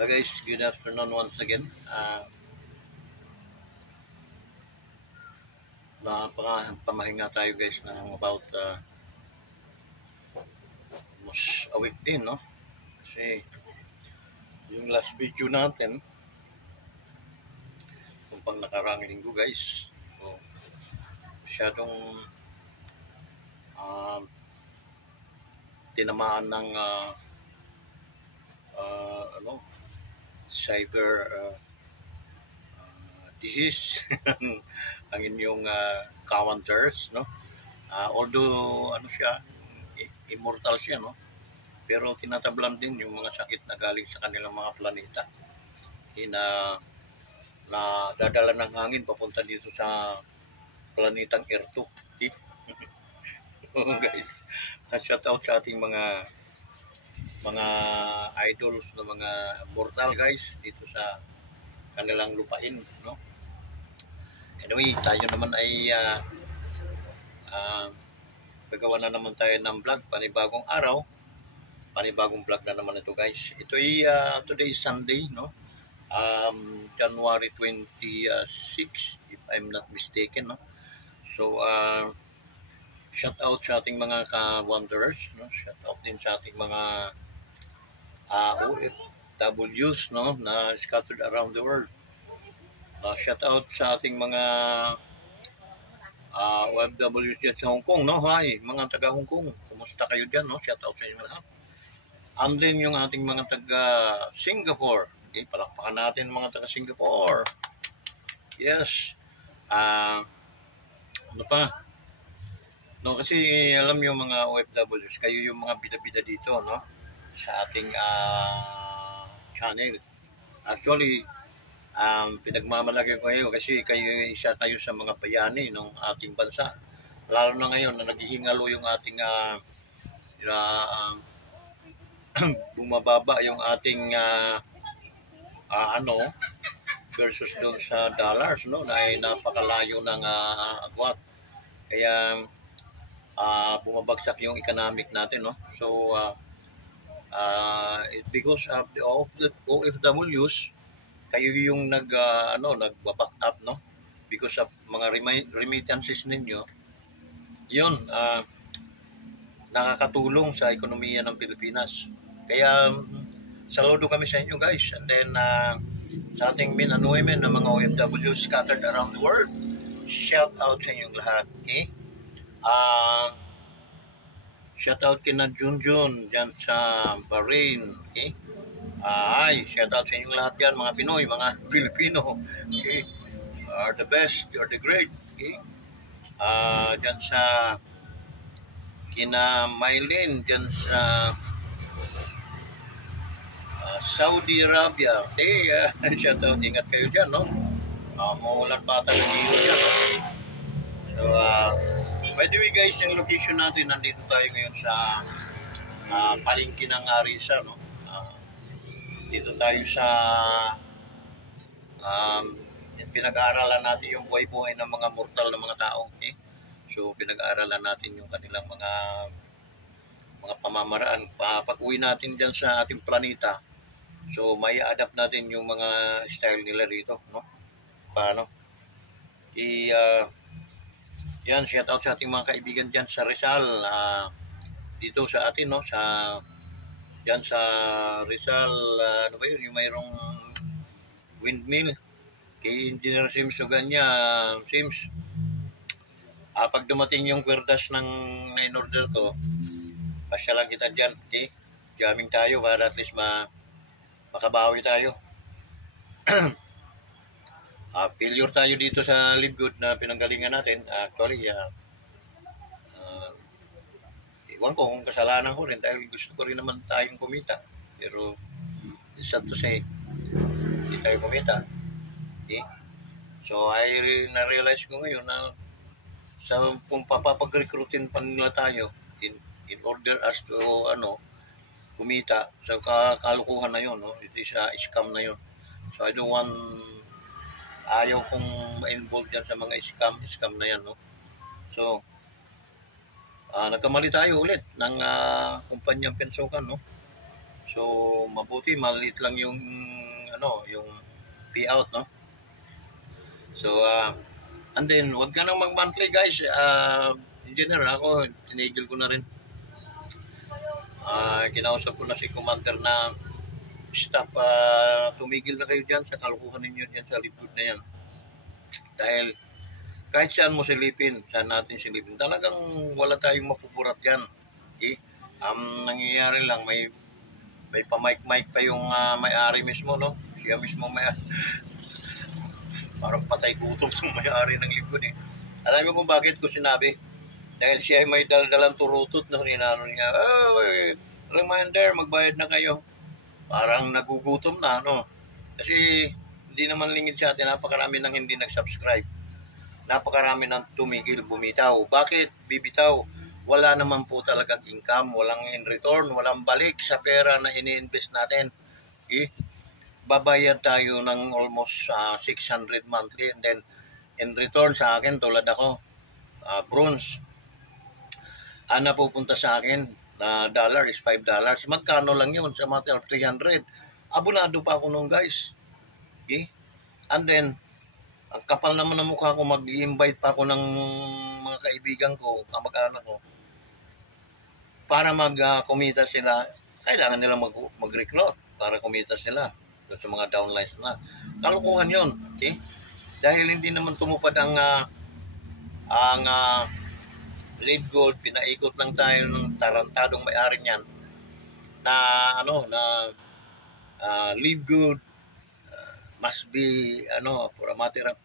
So guys, good afternoon once again. Pamahinga tayo guys ng about almost a week din, no? Kasi yung last video natin kung pang nakarang linggo guys, so masyadong tinamaan ng cyber disease ang inyong counters, no? Although siya, immortal siya, no? Pero tinatablan din yung mga sakit na galing sa kanilang mga planeta. Na dadala ng hangin papunta dito sa planetang Earth. Okay? Guys, shout out sa ating mga idols na mga mortal guys dito sa kanilang lupain, no? Anyway, tayo naman ay gagawa na naman tayo ng vlog, panibagong araw, panibagong vlog na naman ito guys. Ito ay today is Sunday, no? January 26 if I'm not mistaken, no? So shout out sa ating mga ka-wanderers, no? Shout out din sa ating mga OFWs, no, na scattered around the world. Shout out sa ating mga OFWs dyan sa Hong Kong, no? Hi, mga taga Hong Kong, kumusta kayo dyan, no? Shout out sa inyo lahat. And then yung ating mga taga Singapore, okay, palakpakan natin mga taga Singapore. Yes. Ano pa? No, kasi alam niyo mga OFWs, kayo yung mga bida-bida dito, no? Sa ating channel. Actually, pinagmamalaki ko kayo kasi isa kayo sa mga bayani ng ating bansa. Lalo na ngayon na naghihingalo yung ating bumababa yung ating versus doon sa dollars, no? Na ay napakalayo ng agwat. Kaya bumabagsak yung economic natin, no? So because of the OFWs, kayo yung nagbaback up, no? Because of mga remittances ninyo, yun, nakakatulong sa ekonomiya ng Pilipinas. Kaya saludo kami sa inyo guys. And then sa ating men and women na mga OFWs scattered around the world, shout out sa inyong lahat, okay? Shout out kina Junjun dyan sa Bahrain, okay? Ay, shout out sa inyong lahat yan, mga Pinoy, mga Pilipino, okay? You are the best, you are the great, okay? Dyan sa kina Maylin, dyan sa Saudi Arabia, okay? Shout out, ingat kayo dyan, no? Maulan pa talaga dyan. So, By the way guys, yung location natin, nandito tayo ngayon sa palengke ng Arisa, no? Dito tayo sa pinag-aaralan natin yung buhay-buhay ng mga mortal na mga tao. Okay? So pinag-aaralan natin yung kanilang mga pamamaraan. Pag-uwi natin dyan sa ating planeta, so may adapt natin yung mga style nila rito, no? Paano? Yan, shout out sa ating mga kaibigan dyan sa Rizal, dito sa atin, no? Dyan sa Rizal, ano ba yun? Yung mayroong windmill. Kay Engineer Sims Suganya, Sims, pag dumating yung kwerdas ng in-order ko, pasya lang kita dyan, okay? Jamming tayo para at least makabawi tayo. Failure tayo dito sa Live Good na pinanggalingan natin. Actually, iwan ko kung kasalanan ko rin dahil gusto ko rin naman tayong kumita. Pero, sad to say, hindi tayo kumita. Okay? So, na-realize ko ngayon na kung papapag-recruitin pa nila tayo in order as to kumita, so kalukuhan na yun, no? It is scam na yun. So I don't want, ayaw kong ma-involve dyan sa mga scam na yan, no? So nagkamali tayo ulit ng kumpanyang pensukan, no? So mabuti maliit lang yung yung payout, no? So and then wag ka nang mag-monthly guys. In general ako tinigil ko na rin. Kinausap ko na si Commander na stop, tumigil na kayo dyan sa kalukuhan ninyo dyan sa libod na yan. Dahil kahit saan mo silipin, saan natin silipin, talagang wala tayong mapupurat dyan. Okay? Nangyayari lang, may pamike-mike pa yung may-ari mismo, no? Siya mismo parang patay gutom sa may-ari ng libod eh. Alam mo kung bakit ko sinabi? Dahil siya ay may daldalang turutot na ninano niya, reminder, magbayad na kayo. Parang nagugutom na, no? Kasi hindi naman lingid sa atin, napakarami nang hindi nag-subscribe. Napakarami nang tumigil, bumitaw. Bakit bibitaw? Wala naman po talagang income, walang in return, walang balik sa pera na ini-invest natin. Okay? Babayad tayo ng almost 600 monthly, and then in return sa akin, tulad ako, bronze, napupunta sa akin na dollar is $5. Magkano lang yun sa matter of 300? Abonado pa ako nung guys. Okay? And then, ang kapal naman ng mukha ko, mag-invite pa ako ng mga kaibigan ko, kamag-anak ko, para kumita sila. Kailangan nila mag-recruit para kumita sila sa mga downlines na. Kalukuhan yun. Okay? Dahil hindi naman tumupad ang Live Good, pinaikot lang tayo ng tarantadong may-ari niyan na Live Good must be for a matter of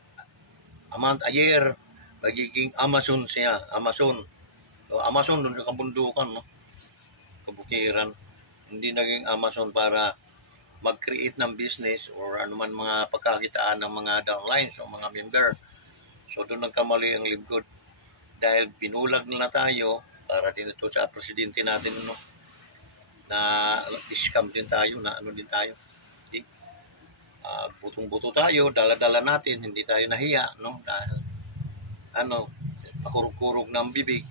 a month, a year, magiging Amazon siya, Amazon. So Amazon doon sa kabundukan, no? Kabukiran. Hindi naging Amazon para mag-create ng business or anuman mga pagkakitaan ng mga downlines o mga member. So doon nagkamali ang Live Good. Dahil binulag na tayo para din ito sa presidente natin, no? Na scam din tayo, na din tayo. Okay? Butong-buto tayo, dala-dala natin, hindi tayo nahiya, no? Dahil pakurog-kurog ng bibig,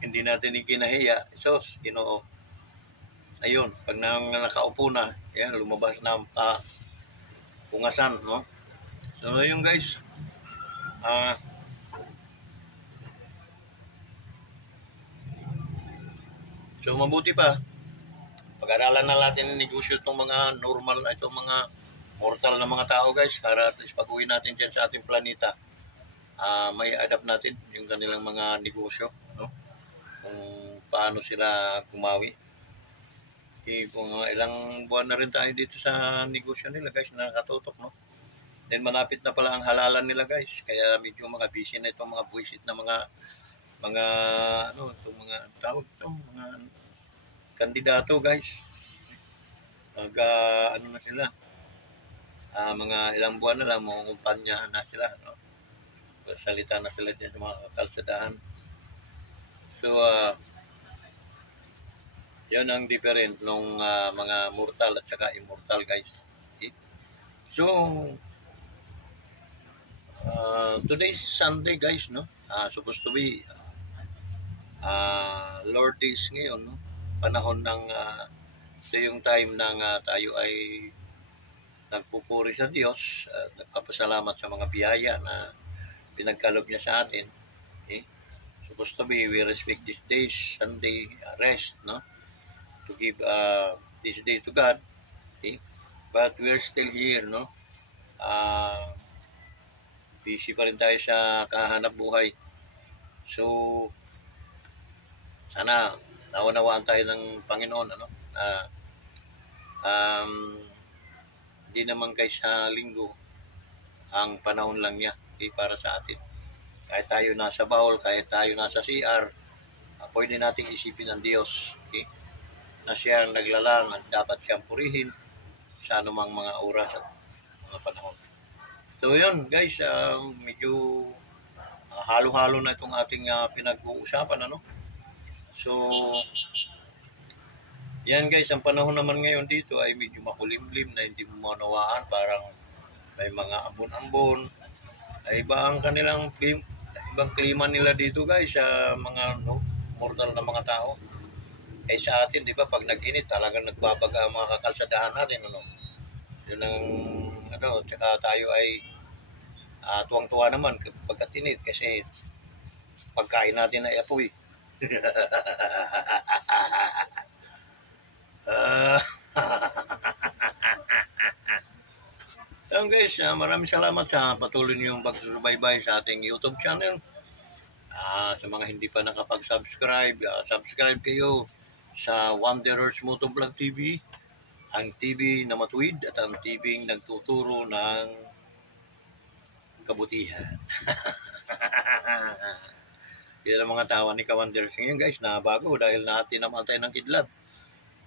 hindi natin ikinahiya. So, ayun, pag nakaupo na, yan, lumabas na ang pungasan, no? So, ayun guys, so mabuti pa, pag-aralan na natin yung negosyo itong mga normal, itong mga mortal na mga tao guys, para at least pag-uwi natin dyan sa ating planeta, may adapt natin yung kanilang mga negosyo, no? Kung paano sila gumawi. Kung ilang buwan na rin tayo dito sa negosyo nila guys, nakatutok, no? Then malapit na pala ang halalan nila guys, kaya medyo mga busy na itong mga buwisit na mga itong mga tawag, itong mga kandidato guys. Na sila, mga ilang buwan na lang, mga kumpanyahan na sila, no? Salita na sila dyan sa mga kalsadahan. So, yun ang different nung mga mortal at saka immortal, guys. Okay? So, today's Sunday, guys, no? Supposed to be Lord days ngayon, no? Panahon ng ito yung time ng tayo ay nagpupuri sa Diyos at nagpapasalamat sa mga biyaya na pinagkalob niya sa atin. Okay? Supposed to be we respect these days, Sunday rest, no? To give this day to God. Okay? But we're still here, no? Busy pa rin tayo sa kahanap buhay. So, sana naunawaan tayo ng Panginoon, ano? Hindi naman kay sa linggo ang panahon lang niya, okay, para sa atin. Kahit tayo nasa bawal, kahit tayo nasa CR, pwede nating isipin ng Diyos, okay? Na siya ang naglalang at dapat siyang purihin sa anumang mga oras at mga panahon. So yun guys, medyo halo-halo na itong ating pinag-uusapan, ano? So yan guys, ang panahon naman ngayon dito ay medyo makulimlim na hindi mo maunawaan, parang may mga ambon-ambon. Ay iba ang kanilang ibang klima nila dito guys sa mga mortal na mga tao. Eh sa atin, di ba, pag nag-init, talagang nagbabaga ang mga kakalsadahan natin, ano? Yun ang, tsaka tayo ay tuwang-tuwa naman pagkat init kasi pagkain natin ay apoy. So guys, maraming salamat sa patuloy niyong pagsubaybay sa ating YouTube channel. Sa mga hindi pa nakapag-subscribe, subscribe kayo sa Wanderers Motovlog TV, ang TV na matuwid at ang TV nagtuturo ng kabutihan. Yan ang mga tawa ni Kawanderers ngayon guys, na bago dahil natin naman tayo ng kidlat.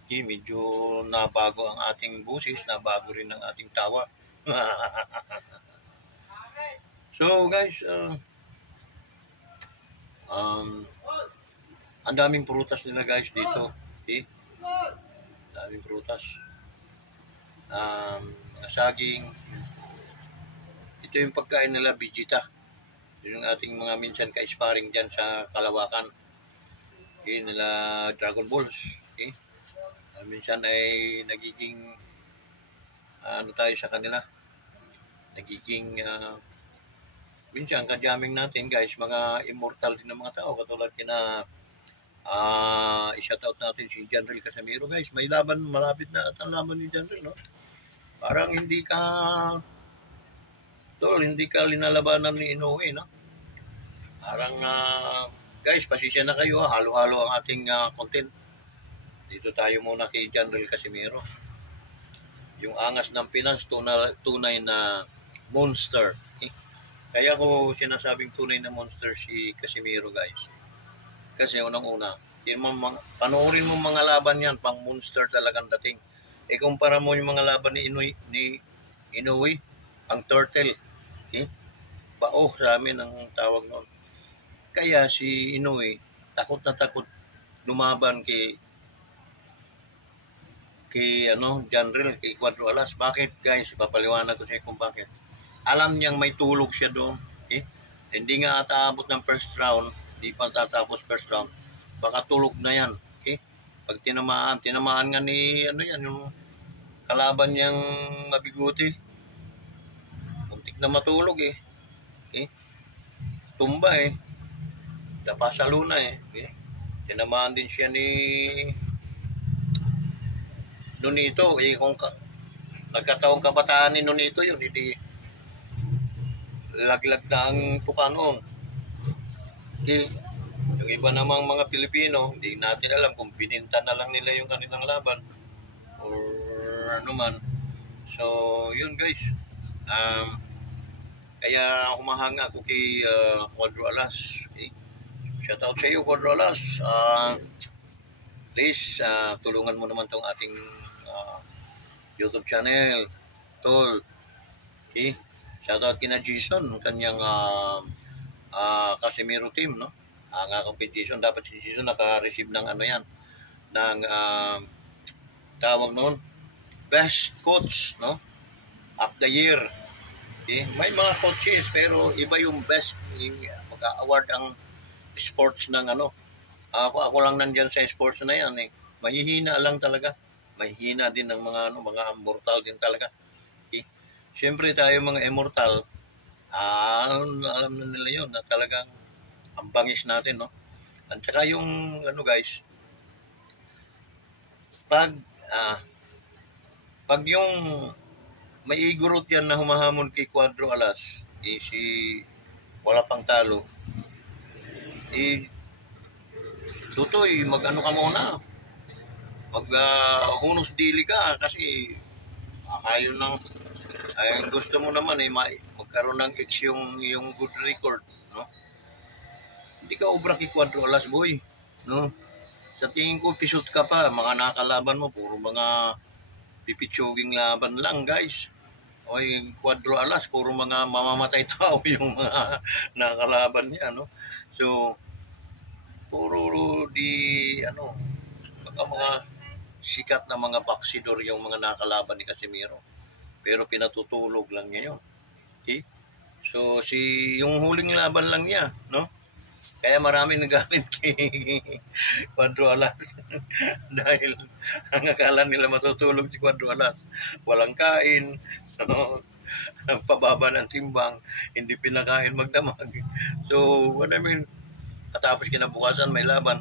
Okay, medyo nabago ang ating busis, nabago rin ang ating tawa. So guys, ang daming prutas nila guys dito. Okay? Daming prutas. Mga saging. Ito yung pagkain nila, Vegeta. Yun yung ating mga minsan ka-sparring dyan sa Kalawakan. Okay, nila Dragon Balls. Okay? Minsan ay nagiging tayo sa kanila. Nagiging minsan kadyaming natin guys, mga immortal din ng mga tao katulad kina i-shoutout natin si General Casimiro guys. May laban, malapit na at ang laban ni General, no? Parang hindi ka linalabanan ni Inoue, no? Parang guys, pasisya na kayo, halo-halo ang ating content. Dito tayo muna kay General Casimiro. Yung angas ng Pinas, tunay na monster. Okay? Kaya ko sinasabing tunay na monster si Casimiro guys. Kasi unang-una, panoorin mo mga laban yan, pang monster talagang dating. Kumpara mo yung mga laban ni Inoue, ang turtle. Okay? Bao sa amin ang tawag noon. Kaya si Inoue, takot na takot lumaban kay General, kay Cuadro Alas. Bakit guys? Papaliwanag ko sa kung bakit. Alam niyang may tulog siya doon. Okay? Hindi nga ataabot ng first round, hindi pa tatapos first round. Baka tulog na yan. Okay? Pag tinamaan nga ni yung kalaban niyang mabiguti. Muntik na matulog eh. Okay? Tumba eh. Dapa sa luna eh. Okay? Tinamaan din siya ni Nonito. Kung nagkataong kabataan ni Nonito yun, hindi laglag na ang Tukanong. Okay. Yung iba namang mga Pilipino, hindi natin alam kung bininta na lang nila yung kanilang laban or ano man. So, yun guys. Kaya humahanga ako kay Cuadro Alas. Okay? Shout out sa iyo, Cuadro Alas. Please, tulungan mo naman tong ating YouTube channel. Tol. Okay? Shout out kina Jason, kanyang Casimiro team, no? Ang competition, dapat si Jason naka-receive ng ano yan, ng tawag noon, best coach, no? Of the year. Okay? May mga coaches, pero iba yung best, mag-award ang sports ng ano. Ako lang nandyan sa sports na yan, eh. Mahihina lang talaga. Mahihina din ng mga ano, mga immortal din talaga. Okay? Siyempre tayo mga immortal, alam na nila yun na talagang ang bangis natin, no? At saka yung ano guys, pag pag yung may igurot yan na humahamon kay Cuadro Alas, si wala pang talo, tutoy, mag-ano ka muna, hunos dili ka kasi akayo ng gusto mo naman magkaroon ng X yung good record, no? Hindi ka obra kay Cuadro Alas, boy, no? Sa tingin ko pisot ka pa, mga nakalaban mo puro mga pipitsuging laban lang, guys. O yung Cuadro Alas, puro mga mamamatay tao yung mga nakalaban niya, no? So puro mga sikat na mga baksidor yung mga nakalaban ni Casimiro. Pero pinatutulog lang niya yun. Okay? So, yung huling laban lang niya, no? Kaya marami nagalit kay Cuadro Alas. Dahil ang akala nila matutulog si Cuadro Alas. Walang kain, no? Pababa ng timbang, hindi pinakain magdamag. So, what I mean, katapos kinabukasan may laban.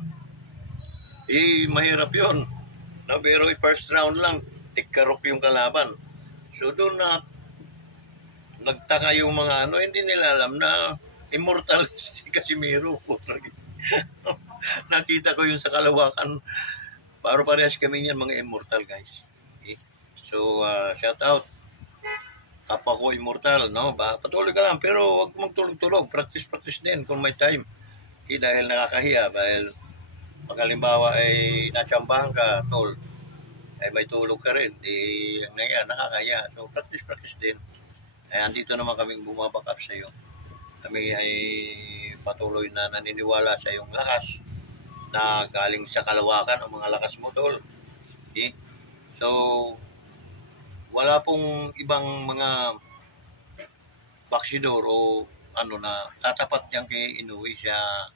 Mahirap yun. No? Pero first round lang, tikkarok yung kalaban. So, doon na nagtaka yung mga hindi nila alam na immortal si Casimiro. Nakita ko yun sa kalawakan. Parehas kami yan, mga immortal, guys. Okay? So, shout out. Kapwa ko immortal, no? Patuloy ka lang, pero huwag magtulog-tulog. Practice din kung may time. Okay, dahil nakakahiya. Dahil pag halimbawa ay natsambahan ka, tol, ay may tulog ka rin. Nakakahiya. So, practice din. Ay, andito naman kaming bumabackup sa iyo. Kami ay patuloy na naniniwala sa iyong lakas na galing sa kalawakan ang mga lakas mo, tol. Okay? So, wala pong ibang mga baksidor o na tatapat diyan kay Inoue sa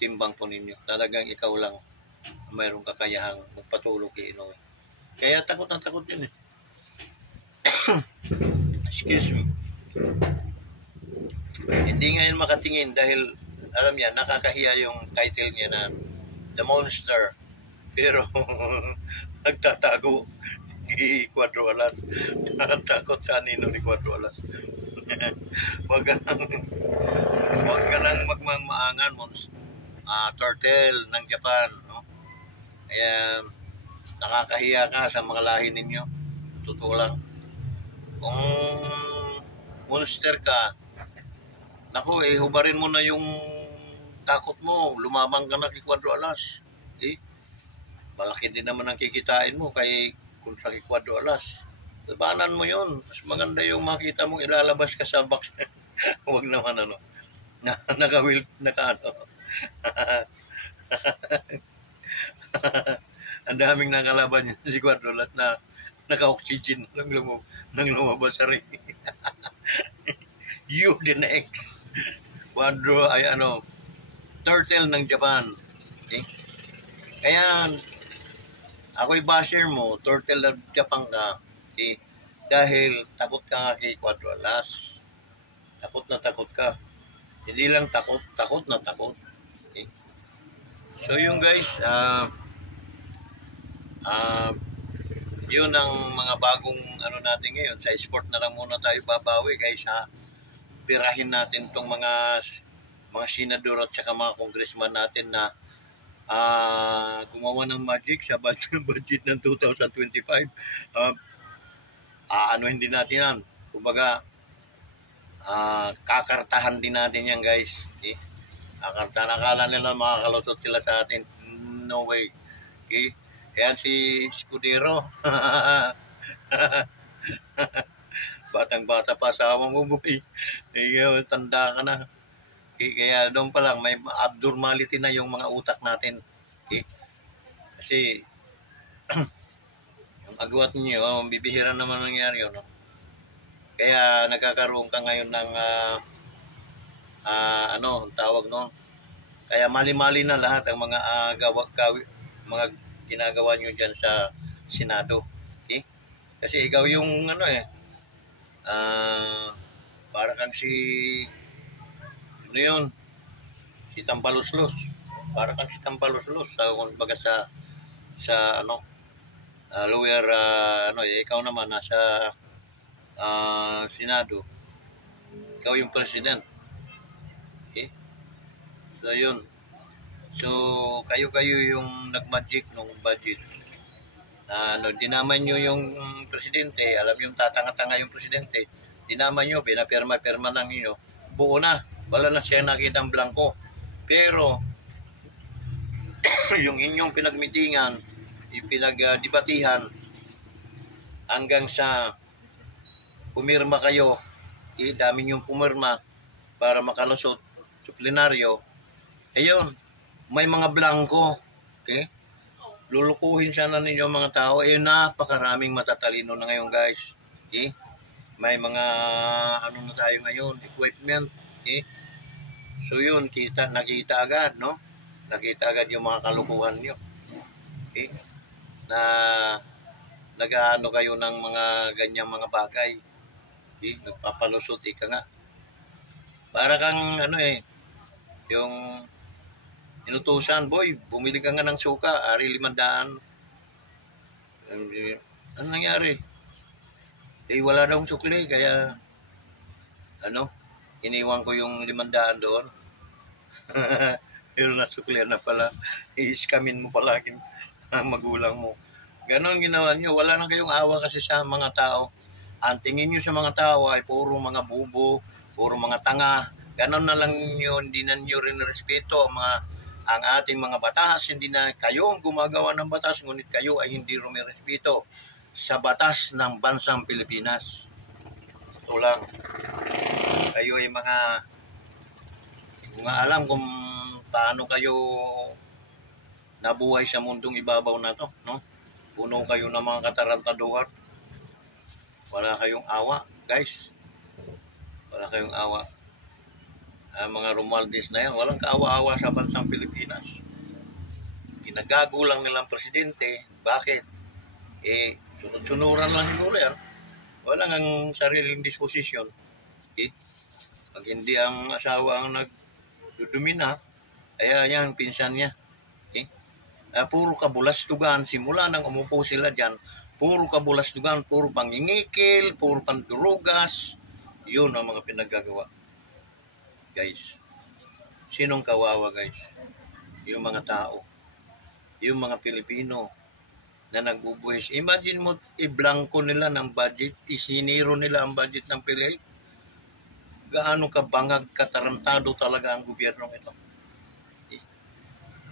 timbang po ninyo. Talagang ikaw lang mayroong kakayahang magpatulog kay Inoue. Kaya takot yun eh. Excuse me. Hindi ngayon makatingin dahil alam niya, nakakahiya yung title niya na The Monster. Pero nagtatago ni Cuadro Alas. Takot kanino ni Cuadro Alas. Huwag ka lang magmamaangan, turtle ng Japan, no? Kaya nakakahiya ka sa mga lahi ninyo. Totoo lang. Kung monster ka, naku, hubarin mo na yung takot mo. Lumamang ka na kay Cuadro Alas. Malaki din naman ang kikitain mo kontra kay Cuadro Alas. Labanan mo yun. Mas maganda yung makita mong ilalabas ka sa box. Huwag naman ang daming nakalaban niya si Cuadro Alas na naka-oxygen nang lumabas sa ring. You the next. Cuadro ay turtle ng Japan. Okay? Kaya ako'y basher mo, turtle ng Japan ka. Okay? Dahil takot ka nga kay Cuadro Alas. Takot na takot ka. Hindi lang takot na takot. Okay? So yung guys, yun ang mga bagong natin ngayon. Sa sport na lang muna tayo babawi guys, ha. Pirahin natin tong mga senador at saka mga congressman natin na gumawa ng magic sa budget ng 2025. Hindi natin yan. Kumbaga, kakartahan din natin yan guys. Okay? Kakartahan. Akala nila makakalusot sila sa atin. No way. Okay? Kaya si Escudero. Batang-bata pa asawa mo, boy. Tanda ka na. Kaya doon pa lang may abnormality na yung mga utak natin. Okay? Kasi ang agwat niyo, bibihira naman nangyari yun. No? Kaya nagkakaroon ka ngayon ng ano, tawag no. Kaya mali-mali na lahat ang mga mga ginagawa niyo diyan sa Senado. Okay? Kasi ikaw yung ano para kang si ano yun, si Tambaluslos. Para kang si Tambaluslos kumbaga sa ano lawyer ano ikaw naman nasa Senado. Ikaw yung president. Okay? So yun. So kayo yung nagmagic nung budget. Ano, dinaman nyo yung presidente, alam yung tatanga-tanga yung presidente, dinaman nyo, pinapirma-pirma lang nyo, buo na, wala na siya nakitang blanco. Pero, yung inyong pinagmitingan, yung pinagdebatihan, hanggang sa pumirma kayo, dami nyong pumirma para makalusot sa plenaryo, ayun, may mga blanco, okay? Lulukuhin sana ninyo mga tao. Napakaraming matatalino na ngayon guys. Okay? May mga ano na tayo ngayon, equipment. Okay? So yun, nakita agad, no? Nakita agad yung mga kalukuhan nyo. Okay? Na nag-aano kayo ng mga ganyang mga bagay. Okay? Nagpapalusot, ika nga. Para kang ano yung inutusan, boy, bumili ka nga ng suka, ari 500. Ano nangyari? Wala daw sukli, kaya ano, iniwan ko yung 500 doon. Pero nasuklihan na pala, i-scamin mo palagi ang magulang mo. Ganon ginawa nyo, wala na kayong awa kasi sa mga tao. Ang tingin nyo sa mga tao ay puro mga bubo, puro mga tanga. Ganon na lang nyo, hindi na nyo rin respeto ang ating mga batas. Hindi na kayo ang gumagawa ng batas, ngunit kayo ay hindi rumirespeto sa batas ng bansang Pilipinas. Ito lang. Kayo ay mga alam kung paano kayo nabuhay sa mundong ibabaw na to, no? Puno kayo ng mga katarantaduhan. Wala kayong awa, guys. Wala kayong awa. Ang mga Romualdez na yan, walang kaawa-awa sa bansang Pilipinas. Ginagago lang nilang presidente. Bakit? Sunod-sunuran lang siguro yan. Walang ang sariling disposisyon. Pag hindi ang asawa ang nagdudumina, kaya yan, pinsan niya. Puro kabulastugan, simula nang umupo sila dyan, puro kabulastugan, puro pangingikil, puro pandurugas. Yun ang mga pinagagawa. Guys, sinong kawawa guys? Yung mga tao, yung mga Pilipino na nagbubuhis. Imagine mo, i-blanco nila ng budget, isiniro nila ang budget ng PhilHealth. Gaano kabangag, katarantado talaga ang gobyernong ito.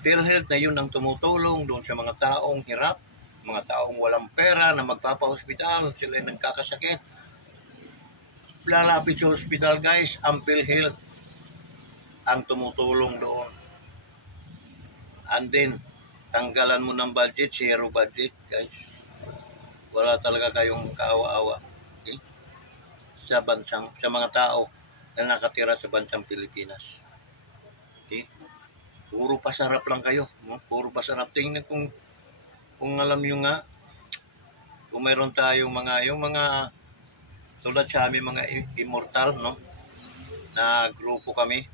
PhilHealth na yun ang tumutulong doon sa mga taong hirap, mga taong walang pera na magpapa-hospital, sila yung nagkakasakit. Lalapit sa hospital guys, ang PhilHealth ang tumutulong doon. And then, tanggalan mo ng budget, zero budget, guys. Wala talaga kayong kaawa-awa. Okay? Sa mga tao na nakatira sa bansang Pilipinas. Okay? Puro pasarap lang kayo. No? Puro pasarap. Tingnan kung alam nyo nga, kung mayroon tayong yung mga tulad sa amin, mga immortal, no? Na grupo kami.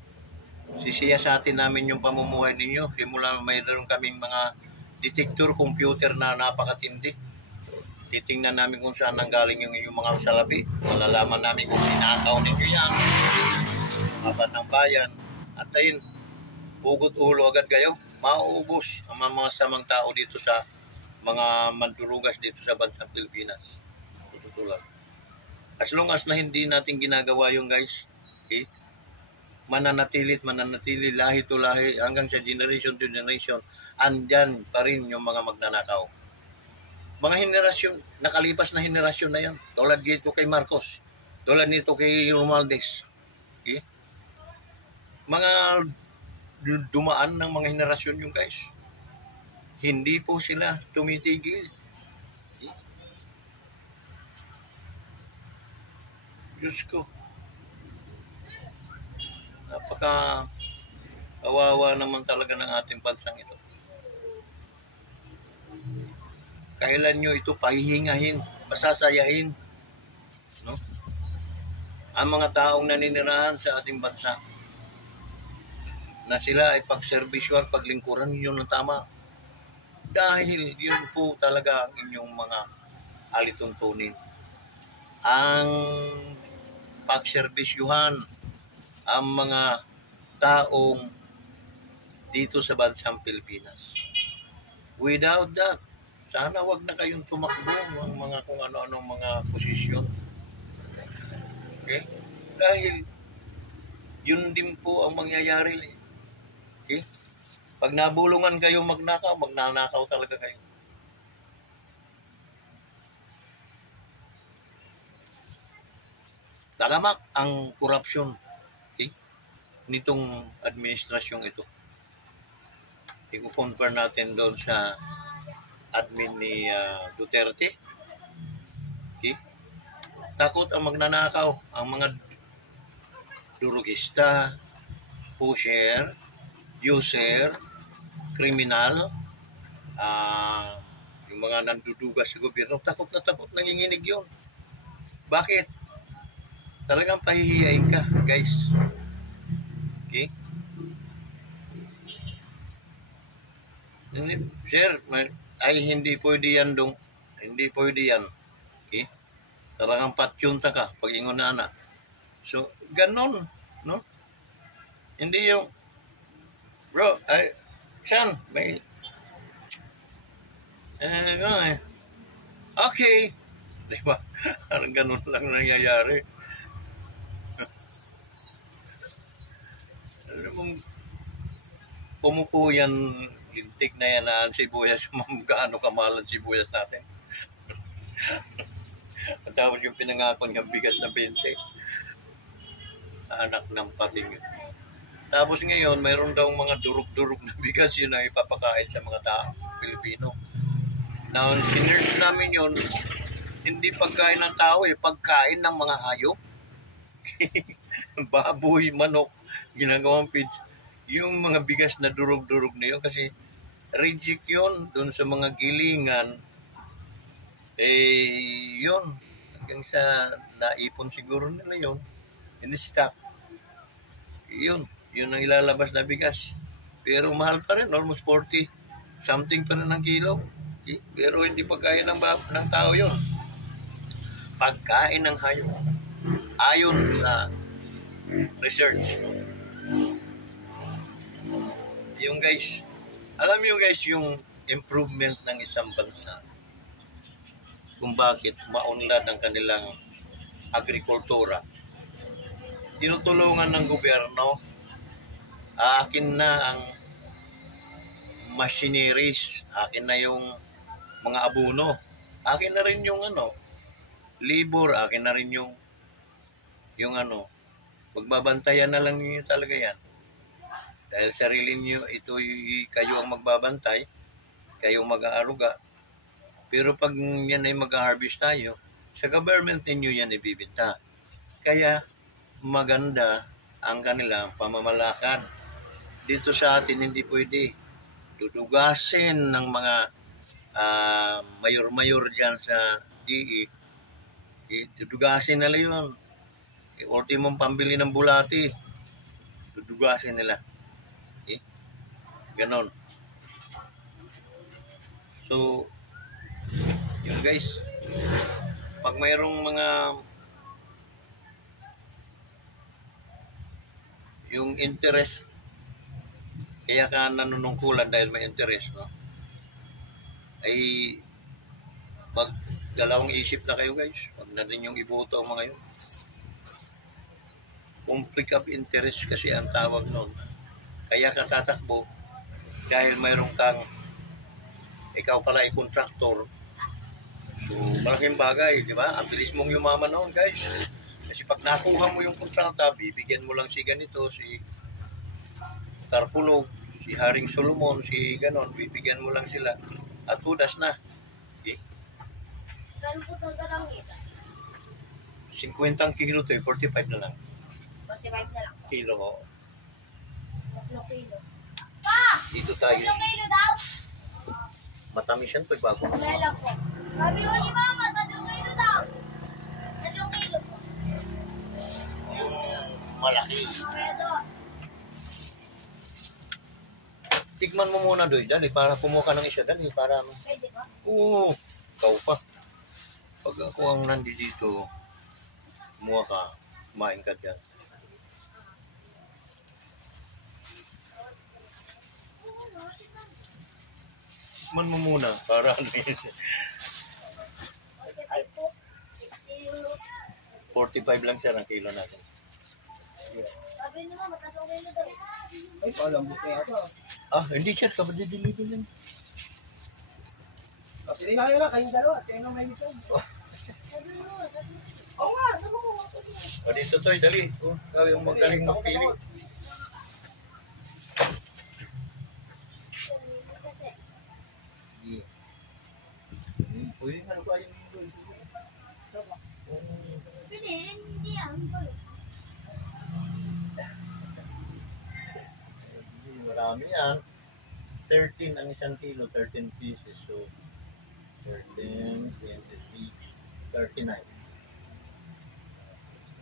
Sisiyasatin namin yung pamumuhay ninyo. Simula mayroon kaming mga detector computer na napakatindi. Titingnan namin kung saan nanggaling yung inyong mga salapi. Malalaman namin kung sinakaw ninyo yan. Kaban ng bayan. At ayun, pugot ulo agad kayo. Mauubos ang mga samang tao dito sa mga mandurugas dito sa bansang Pilipinas. Tutulad. As long as na hindi natin ginagawa yung guys, okay? Mananatili, lahi to lahi, hanggang sa generation to generation, andyan pa rin yung mga magnanakaw. Mga henerasyon, nakalipas na henerasyon na yan. Tulad dito kay Marcos, tulad nito kay Romualdez. Okay? mga dumaan ng mga henerasyon yung guys. Hindi po sila tumitigil. Diyos ko. Napaka kawawa naman talaga ng ating bansang ito. Kailan nyo ito pahihingahin, masasayahin, no? Ang mga taong naninirahan sa ating bansa na sila ay pagservisyon, paglingkuran yun ng tama. Dahil yun po talaga ang inyong mga alituntunin. Ang pagservisyuhan ang mga taong dito sa bansang Pilipinas. Without that, sana wag na kayong tumakbo ng mga kung ano-anong mga posisyon. Okay? Dahil yun din po ang mangyayari. Okay? Pag nabulungan kayo magnakaw, magnanakaw talaga kayo. Talamak ang korupsyon, okay, nitong administrasyong ito. I-compare natin doon sa admin ni Duterte. Okay? Takot ang magnanakaw, ang mga durugista, pusher, user, kriminal, yung mga nanduduga sa gobyerno, takot na nanginginig yun. Bakit? Talagang pahihiyain ka, guys. Okay? Sir, ay hindi pwede yan dong. Hindi pwede yan. Okay? Talagang patyunta ka pag ingon na anak. So, ganon, no? Hindi yung, bro, ay, Sean, may, okay. Di ba? Parang ganon lang nangyayari. Pumupo yan, lintik na yan na ang sibuyas, gaano kamalan sibuyas natin. At tapos yung pinangakon ng bigas na 20, anak ng pating. Tapos ngayon, mayroon daw mga durug-durug na bigas yun na ipapakain sa mga tao, Pilipino. Now, sinerge namin yun, hindi pagkain ng tao, pagkain ng mga hayop. Baboy, manok, ginagawang pizza. Yung mga bigas na durug-durug na yun, kasi reject yun doon sa mga gilingan, yun, hanggang sa naipon siguro nila yun, in-stock. Yun ang ilalabas na bigas. Pero mahal pa rin, almost 40 something pa rin ang kilo. Pero hindi pagkain ng tao yun. Pagkain ng hayop. Ayon sa research. Yung guys, alam niyo guys, yung improvement ng isang bansa, kung bakit maunlad ang kanilang agrikultura, tinutulungan ng gobyerno. Akin na ang machineries, akin na yung mga abono, akin na rin yung labor, akin na rin yung magbabantayan na lang niyo talaga yan. Dahil sarili niyo, ito kayo ang magbabantay, kayo mag-aaruga. Pero pag yan ay mag-harvest tayo, sa government ninyo yan ibibenta. Kaya maganda ang kanilang pamamalakad. Dito sa atin hindi pwede. Dudugasin ng mga mayor-mayor dyan sa DE. Dudugasin nila yun. Ultimong pambili ng bulati. Dudugasin nila. Ganon. So, yun guys, pag mayroong mga yung interest, kaya ka nanunungkulan dahil may interest, no? Ay dalawang isip na kayo guys. Huwag na rin yung iboto ang mga yun. Conflict of interest kasi ang tawag nun. Kaya ka tatakbo dahil mayroong kang, ikaw pala ay contractor. So malaking bagay, di ba? Ang bilis mong yumaman noon guys. Kasi pag nakuha mo yung kontrata, bibigyan mo lang si ganito, si Tarpulog, si Haring Solomon, si ganon, bibigyan mo lang sila. At hudas na. Okay? Ganun po sa garangin. 50 ang kilo to, 45 na lang. 45 na lang. Kilo, oh. 3 kilo. Pa! Dito tayo. 3 kilo daw? Matamis yan to, bago. Wala po. Sabi ko ni Mama, 3 kilo daw. 3 kilo po. Yung malaki. Kaya doon. Tikman mo muna doy, dali, para kumuha ka ng isa, dali, para Pwede ba? oo, ikaw pa. Pag ako ang nandito, kumuha ka, kumain ka dyan. Tikman mo muna, para ano yun. 45 po. 45 lang siya ng kilo natin. Sabi ni Mama, 3 kilo daw. Ay, palambot na yata. Ah, hindi siya, kabadidilitin yan. Pili na kayo lang, kayong dalawa. Kaya nang may ito. Sabi mo, Oo nga, sabi mo. O dito toy, dali. Oh, sabi yung magaling magpili. Pwede na ba yung Pwede, hindi yan. marami yan. 13 ang isang kilo, 13 pieces. So, 13, 26, 39.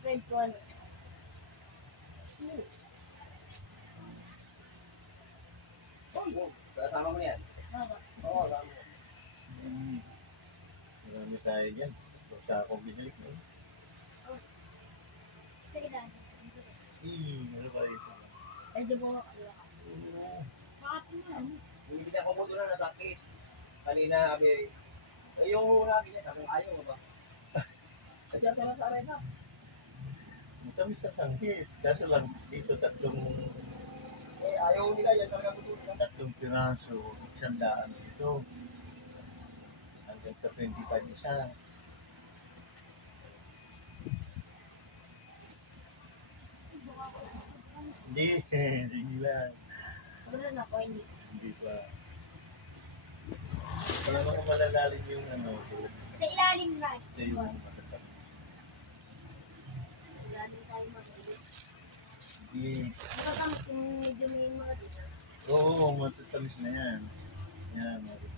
Friend ko ano. Oo, kasama mo na yan. Mama. Oo, kasama mo. Marami tayo dyan. Basta ako binalik mo. Sige na. Ano ba ito? Ay, di ba makalawa ka? Bakit naman? Hindi na pumunto na natakis. Kanina, sabi, yung namin niya, sabi, ayaw mo ba? Kasi ito na sa arena. Matamis sa sangkis. Kaso lang dito tatlong Ayaw nila, yan talaga pumunto. tatlong piraso, 100 dito. Hanggang sa 25 isa. Hindi, hindi lang. Wala na ko, hindi. Hindi pa. Kaya mga malalalim yung ano, Sa ilalim na. ito yung matatamis. Ilalim tayo mag-ilis. Hindi. Nakatamas yung medyo may mga dito. Oo, matatamis na yan. Yan, matatamis.